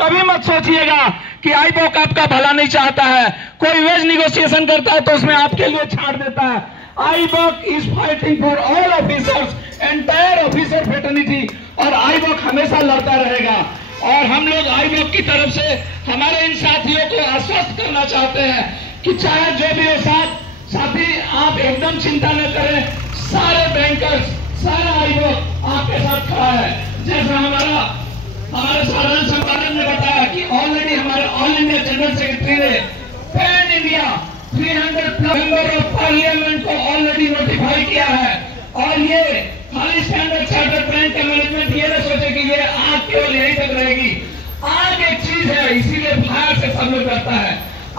कभी मत सोचिएगा कि आईबॉक आपका भला नहीं चाहता है। कोई वेज निगोशिएशन करता है तो उसमें आपके लिए छाड़ देता है। IBOC is fighting for all officers, entire officer fraternity, और आईबॉक हमेशा लड़ता रहेगा। और हम लोग आईबॉक की तरफ से हमारे इन साथियों को आश्वस्त करना चाहते हैं कि चाहे जो भी हो साथी, आप एकदम चिंता न करें। सारे बैंकर्स, सारा आईबॉक आपके साथ खड़ा है। जैसा हमारे साधारण संपादक ने बताया कि ऑलरेडी हमारे ऑल इंडिया जनरल सेक्रेटरी ने pan India 300 member of parliament को ऑलरेडी नोटिफाई किया है। और ये खाली स्टैंडर्ड चार्टर्ड बैंक का मैनेजमेंट ये न सोचे कि ये आग केवल यहीं तक रहेगी। आग एक चीज है, इसीलिए फायर से सब लोग डरता है।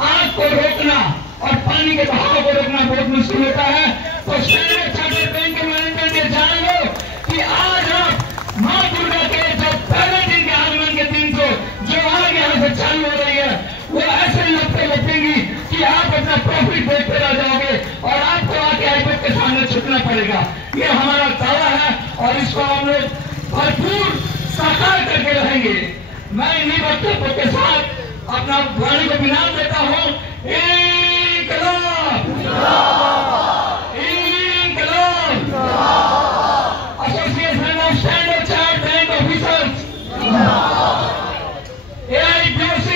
आग को रोकना और पानी के बहाव को रोकना बहुत मुश्किल होता है। तो स्टैंडर्ड चार्टर्ड बैंक के मैनेजमेंट ये जान लो कि आज आप मां दुर्गा के जो पहले दिन के आगमन के दिन से जो आग यहाँ से चालू हो रही है, वो ऐसे लपटे लपेंगी कि आप अपना प्रॉफिट देखते रह जाओगे और आपको आके आईबॉक के सामने झुकना पड़ेगा। ये हमारा दावा है और इसको हम लोग भरपूर साकार करके रहेंगे। मैं इन्हीं वक्तव्यों के साथ अपना वाणी को विराम देता हूँ। Association of standard chartered bank officers, AIBOC,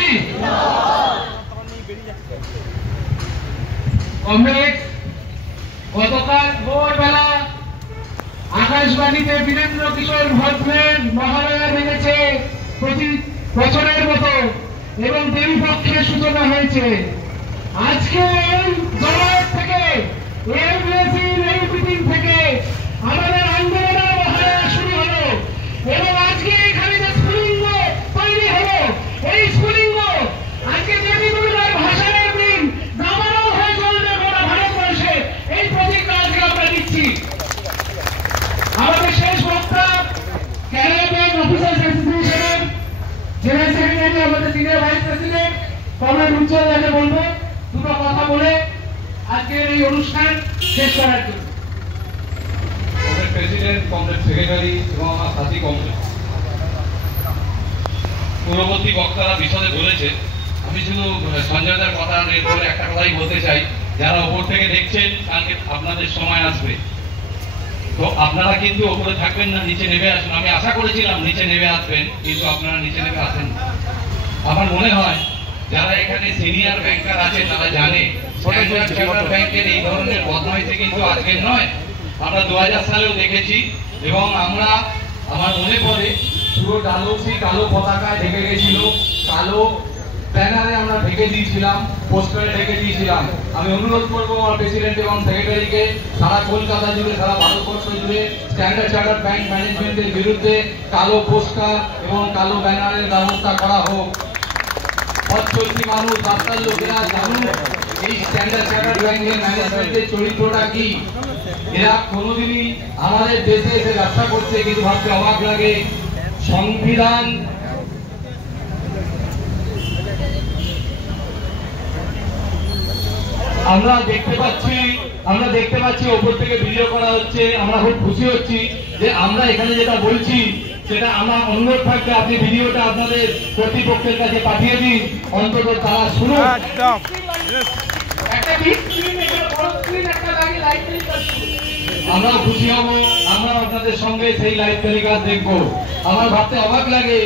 গতকাল ভোরবেলা আকাশবাণীতে বীরেন্দ্র কিশোর ভদ্রের মহালয়া ভেঙেছে প্রতি বছরের মতো এবং দেবী পক্ষের সূচনা হয়েছে। আজকে এই জমায়েত থেকে, AIBOC-র এই মিটিং থেকে আমাদের আন্দোলনের মহালয়া শুরু হলো এবং আজকে এখানে যে স্ফুলিঙ্গ তৈরি হলো, এই স্ফুলিঙ্গ আজকে দেবী দুর্গার ভাষণের দিন দাবানল হয়ে চলবে গোটা ভারতবর্ষে, এই প্রতিজ্ঞা আজকে আমরা দিচ্ছি। আমাদের শেষ বক্তা কেরালা ব্যাংক অফিসার্স অ্যাসোসিয়েশনের জেনারেল সেক্রেটারি, আমাদের সিনিয়র ভাইস প্রেসিডেন্ট কমরেড উজ্জ্বল দাকে বলবো দুটো কথা বলে আজকের এই অনুষ্ঠান শেষ করার জন্য। প্রেসিডেন্ট, কমরেড সেক্রেটারি এবং আমার সাথী কমরেড, পূর্ববর্তী বক্তারা বিশদে বলেছে। আমি শুধু সঞ্জয়দার কথা নির্ভর একটা কথাই বলতে চাই, যারা ওপর থেকে দেখছেন কালকে আপনাদের সময় আসবে, তো আপনারা কিন্তু ওপরে থাকবেন না, নিচে নেমে আসুন। আমি আশা করেছিলাম নিচে নেমে আসবেন, কিন্তু আপনারা নিচে নেমে আসেন। আমার মনে হয় যারা এখানে সিনিয়র ব্যাংকার আছে তারা জানে স্ট্যান্ডার্ড চার্টার্ড ব্যাংকের এই ধরনের বদমাইশি কিন্তু আজকের নয়। আমরা 2000 সালেও দেখেছি এবং আমার মনে পড়ে পুরো ডালহৌসি কালো পতাকায় ঢেকে গেছিল, কালো ব্যানারে আমরা ঢেকে দিয়েছিলাম, পোস্টারে ঢেকে দিয়েছিলাম। আমি অনুরোধ করবো আমার প্রেসিডেন্ট এবং সেক্রেটারিকে সারা কলকাতা জুড়ে, সারা ভারতবর্ষ জুড়ে স্ট্যান্ডার্ড চার্টার্ড ব্যাংক ম্যানেজমেন্টের বিরুদ্ধে কালো পোস্টার এবং কালো ব্যানারের ব্যবস্থা করা হোক। পথচলতি মানুষ, রাস্তার লোকেরা জানুন এই স্ট্যান্ডার্ড চার্টার্ড ব্যাংকের ম্যানেজমেন্টের চরিত্রটা কি। এরা কোনোদিনই আমাদের দেশে এসে ব্যবসা করছে, কিন্তু ভাবতে অবাক লাগে সংবিধান আমরা দেখতে পাচ্ছি ওপর থেকে ভিডিও করা হচ্ছে। আমরা খুব খুশি হচ্ছি যে আমরা এখানে যেটা বলছি সেটা আমার অনুরোধ থাকবে আপনি ভিডিওটা আপনাদের কর্তৃপক্ষের কাছে পাঠিয়ে দিন, অন্তত তারা শুনুন। আমরাও খুশি হব, আমরা আপনাদের সঙ্গে সেই লাইভ টেলিকাস্ট দেখবো। আমার ভাবতে অবাক লাগে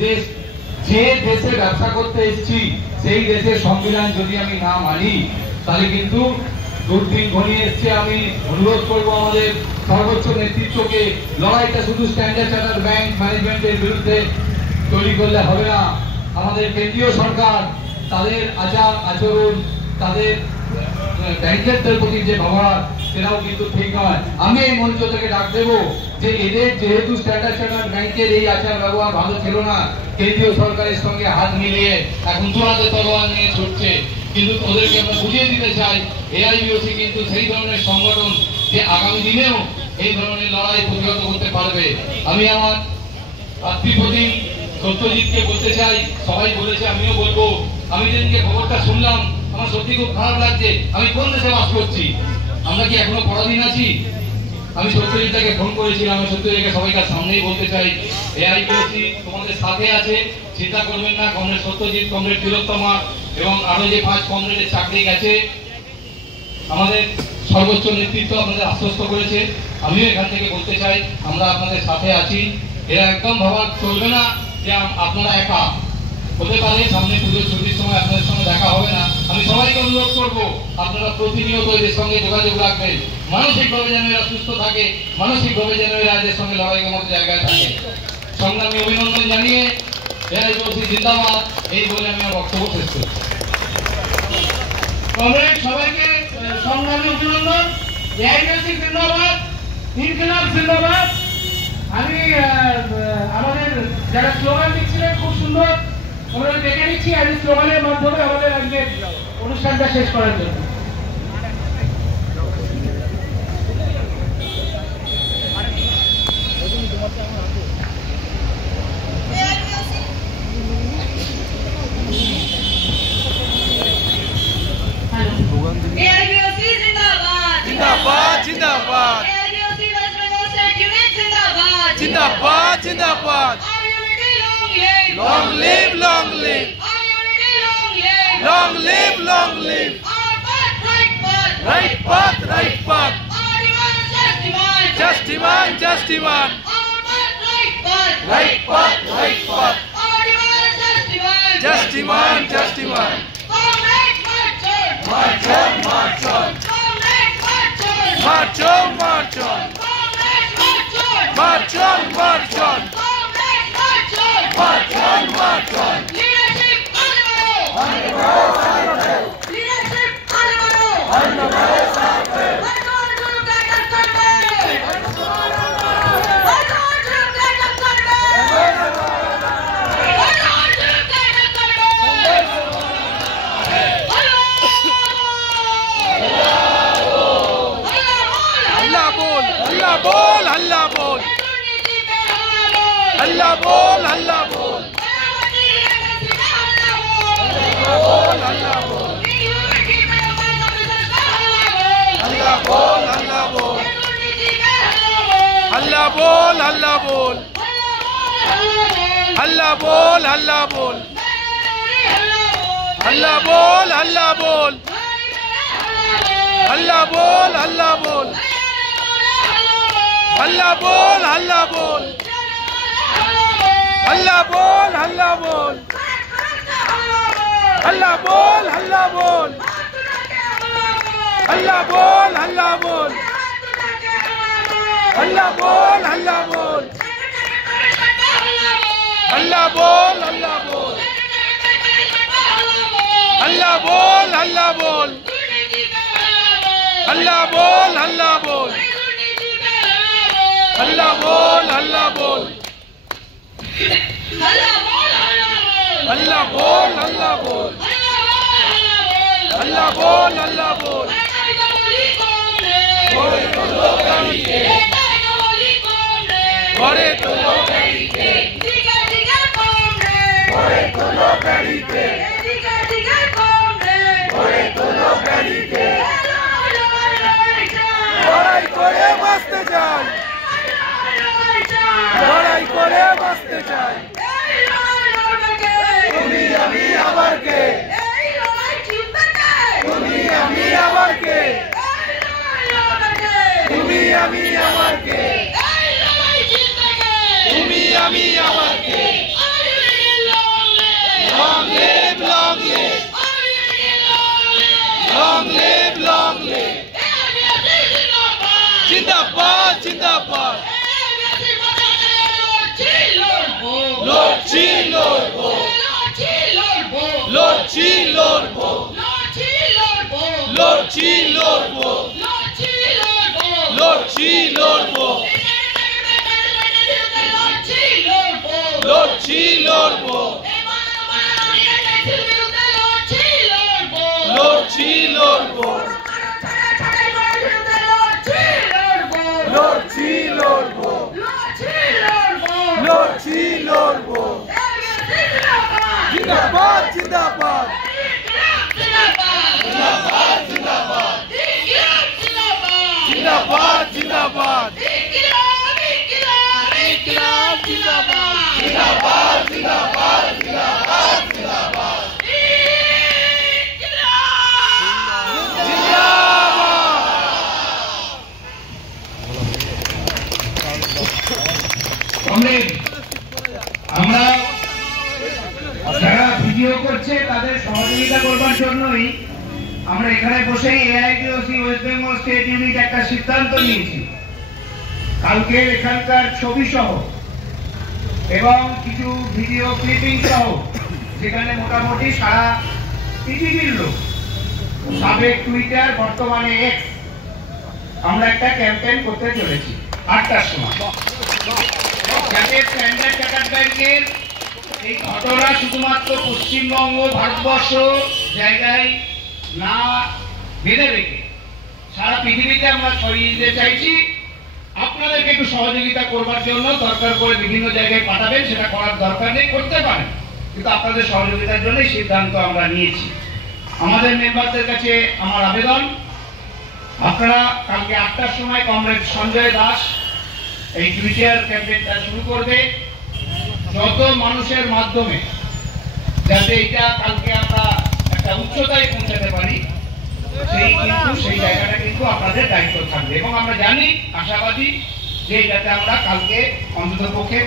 যে দেশে ব্যবসা করতে এসেছি সেই দেশের সংবিধান যদি আমি না মানি তাহলে কিন্তু দুর্দিন ঘনিয়ে এসছে। আমি অনুরোধ করবো আমাদের সর্বোচ্চ নেতৃত্বকে, লড়াইটা শুধু স্ট্যান্ডার্ড চার্টার্ড ব্যাংক ম্যানেজমেন্টের বিরুদ্ধে তৈরি করলে হবে না। আমাদের কেন্দ্রীয় সরকার তাদের আচার আচরণ, তাদের ব্যাংকারদের প্রতি যে ব্যবহার সেটাও কিন্তু ঠিক নয়। আমি এই মঞ্চ থেকে ডাক দেবো যে এদের যেহেতু স্ট্যান্ডার্ড চার্টার্ড ব্যাংকের এই আচার ব্যবহার ভালো ছিল না, কেন্দ্রীয় সরকারের সঙ্গে হাত মিলিয়ে এখন দুহাতে তলোয়ার নিয়ে ছুটছে, কিন্তু ওদেরকে আমরা বুঝিয়ে দিতে চাই AIBOC কিন্তু সেই ধরনের সংগঠন যে আগামী দিনেও এই ধরনের লড়াই প্রতিহত করতে পারবে। আমি আমার পার্থিপ্রতিম সত্যজিৎকে বলতে চাই, সবাই বলেছে আমিও বলবো, আমি যেদিনকে খবরটা শুনলাম আমার সত্যি খুব খারাপ লাগছে। আমি কোন দেশে বাস করছি? আমরা কি এখনো পরাধীন আছি? আমি সত্যজিৎকে ফোন করেছিলাম, আমি সত্যজিৎকে সবাইকার সামনেই বলতে চাই এআইবিওসি তোমাদের সাথে আছে, চিন্তা করবেন না। কমরেড সত্যজিৎ, কমরেড তিলোত্তমা এবং আরো যে 5 কমরেডের চাকরি গেছে, আমাদের সর্বোচ্চ নেতৃত্ব আপনাদের আশ্বস্ত করেছে। আমিও এখান থেকে বলতে চাই আমরা আপনাদের সাথে আছি। এরা একদম ভাবা চলবে না যে আপনারা একা। হতে পারে সামনে পুজোর ছুটির সময় আপনাদের সঙ্গে দেখা হবে না, আমি সবাইকে অনুরোধ করবো আপনারা প্রতিনিয়ত এদের সঙ্গে যোগাযোগ রাখবেন। মানসিকভাবে যেন এরা সুস্থ থাকে, মানসিকভাবে যেন এরা এদের সঙ্গে লড়াইয়ের মতো জায়গায় থাকে। সংগ্রামী অভিনন্দন জানিয়ে এআইবিওসি জিন্দাবাদ এই বলে আমি আমার বক্তব্য শেষ করছি। কমরেড সবাইকে সংগ্রামী অভিনন্দন। এআইবিওসি জিন্দাবাদ, ইনকিলাব জিন্দাবাদ। আমি আমাদের যারা স্লোগান দিচ্ছিলেন খুব সুন্দর, আমরা দেখে নিচ্ছি আর এই স্লোগানের মাধ্যমে আমাদের আজকে অনুষ্ঠানটা শেষ করার জন্য। एआईबीओसी जिंदाबाद जिंदाबाद जिंदाबाद AIBOC West Bengal state unit जिंदाबाद जिंदाबाद जिंदाबाद Our unity long live long live Our unity long live Our path right path Our demands just demand Our path right path Our demands just demand Comrade march on Comrade march on march on Comrade march on Comrade march on Leadership हल्ला बोल हल्ला बोल जिंदाबाद আমরা যারা video করছে তাদের সহযোগিতা করবার জন্যই আমরা এখানে বসেই এআইডিওসি ওয়েস্ট বেঙ্গল স্টেট ইউনিট একটা সিদ্ধান্ত নিয়েছি। কালকে এখানকার ছবি সহ এবং কিছু ভিডিও ক্লিপিং সহ, যেখানে মোটামুটি সারা পৃথিবীর লোক, সাবেক টুইটার বর্তমানে এক্স, আমরা একটা ক্যাম্পেইন করতে চলেছি 8টার সময়, যাতে স্ট্যান্ডার্ড চার্টার্ড ব্যাংকের এই ঘটনা শুধুমাত্র পশ্চিমবঙ্গ ভারতবর্ষ জায়গায় না বেঁধে রেখে সারা পৃথিবীতে আমরা ছড়িয়ে দিতে চাইছি। আপনাদেরকে একটু সহযোগিতা করবার জন্য দরকার করে বিভিন্ন জায়গায় পাঠাবেন, সেটা করার দরকার নেই, করতে পারেন, কিন্তু আপনাদের সহযোগিতার জন্যই সিদ্ধান্ত আমরা নিয়েছি। আমাদের মেম্বারদের কাছে আমার আবেদন, আপনারা কালকে 8টার সময় কমরেড সঞ্জয় দাস এই টুইটার ক্যাম্পেইনটা শুরু করবে, যত মানুষের মাধ্যমে যাতে এটা কালকে আমরা একটা উচ্চতায় পৌঁছাতে পারি, সেই জায়গাটা কিন্তু আপনাদের দায়িত্ব থাকবে। এবং আমরা জানি, আশাবাদী যে যাতে আমরা কালকে অন্ততপক্ষে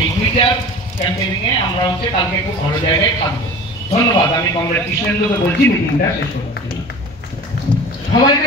এই টুইটার ক্যাম্পেইনিং এ আমরা কালকে খুব ভালো জায়গায় থাকবো। ধন্যবাদ। আমি কমরেড কৃষ্ণেন্দুকে বলছি মিটিংটা শেষ করতে। সবাইকে